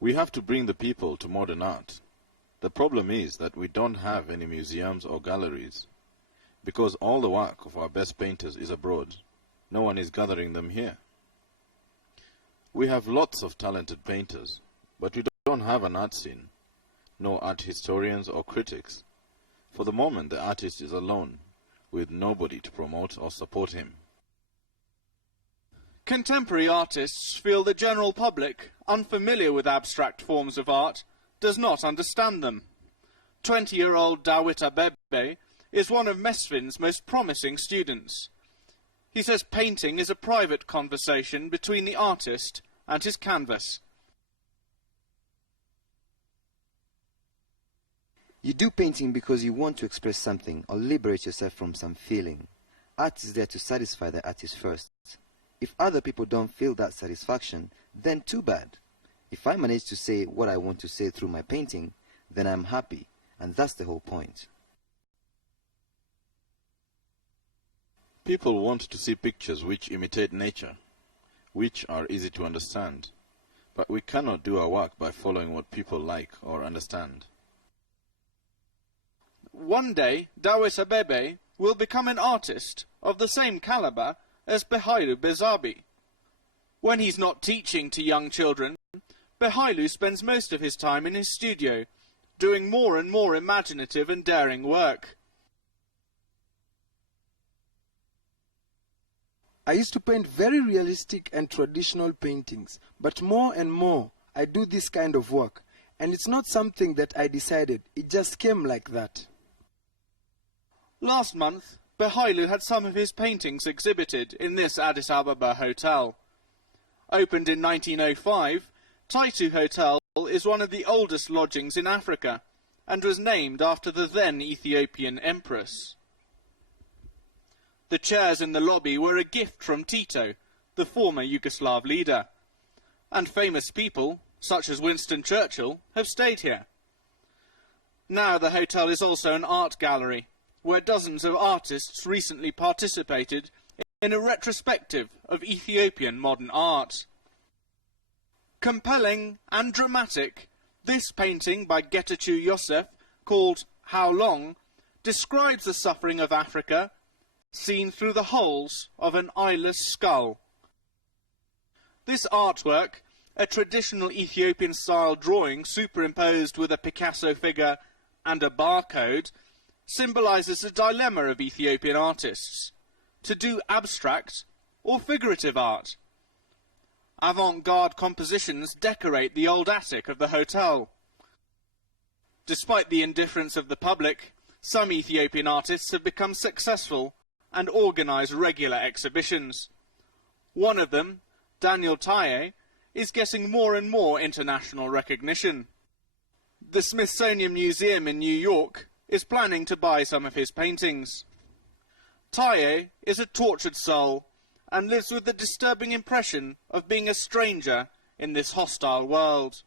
We have to bring the people to modern art. The problem is that we don't have any museums or galleries. Because all the work of our best painters is abroad, no one is gathering them here. We have lots of talented painters, but we don't have an art scene, no art historians or critics. For the moment, the artist is alone, with nobody to promote or support him. Contemporary artists feel the general public, unfamiliar with abstract forms of art, does not understand them. 20-year-old Addis Ababa is one of Mesfin's most promising students. He says painting is a private conversation between the artist and his canvas. You do painting because you want to express something or liberate yourself from some feeling. Art is there to satisfy the artist first. If other people don't feel that satisfaction, then too bad. If I manage to say what I want to say through my painting, then I'm happy, and that's the whole point. People want to see pictures which imitate nature, which are easy to understand, but we cannot do our work by following what people like or understand. One day, Addis Ababa will become an artist of the same caliber as Behailu Bezabi. When he's not teaching to young children, Behailu spends most of his time in his studio, doing more and more imaginative and daring work. I used to paint very realistic and traditional paintings, but more and more I do this kind of work, and it's not something that I decided, it just came like that. Last month, Behailu had some of his paintings exhibited in this Addis Ababa hotel. Opened in 1905, Taitu Hotel is one of the oldest lodgings in Africa, and was named after the then Ethiopian empress. The chairs in the lobby were a gift from Tito, the former Yugoslav leader, and famous people, such as Winston Churchill, have stayed here. Now the hotel is also an art gallery, where dozens of artists recently participated in a retrospective of Ethiopian modern art. Compelling and dramatic, this painting by Getachew Yosef, called How Long, describes the suffering of Africa seen through the holes of an eyeless skull. This artwork, a traditional Ethiopian-style drawing superimposed with a Picasso figure and a barcode, symbolizes the dilemma of Ethiopian artists, to do abstract or figurative art. Avant-garde compositions decorate the old attic of the hotel. Despite the indifference of the public, some Ethiopian artists have become successful and organize regular exhibitions. One of them, Daniel Taye, is getting more and more international recognition. The Smithsonian Museum in New York is planning to buy some of his paintings. Taye is a tortured soul and lives with the disturbing impression of being a stranger in this hostile world.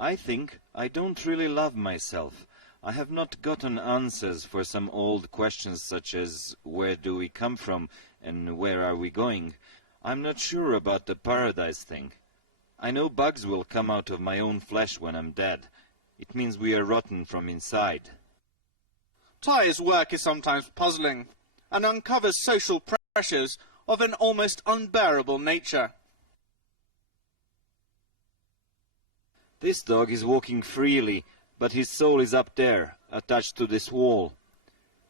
I think I don't really love myself. I have not gotten answers for some old questions such as where do we come from and where are we going. I'm not sure about the paradise thing. I know bugs will come out of my own flesh when I'm dead. It means we are rotten from inside. Taye's work is sometimes puzzling and uncovers social pressures of an almost unbearable nature. This dog is walking freely, but his soul is up there, attached to this wall.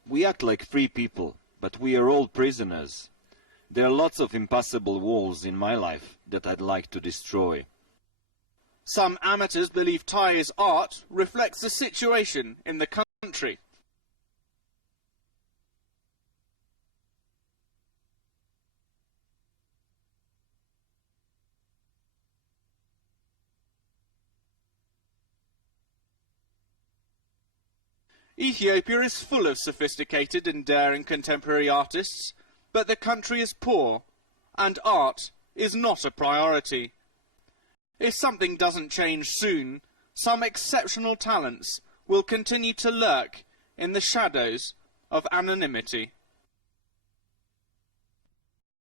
We act like free people, but we are all prisoners. There are lots of impassable walls in my life that I'd like to destroy. Some amateurs believe Taye's art reflects the situation in the country. Ethiopia is full of sophisticated and daring contemporary artists, but the country is poor, and art is not a priority. If something doesn't change soon, some exceptional talents will continue to lurk in the shadows of anonymity.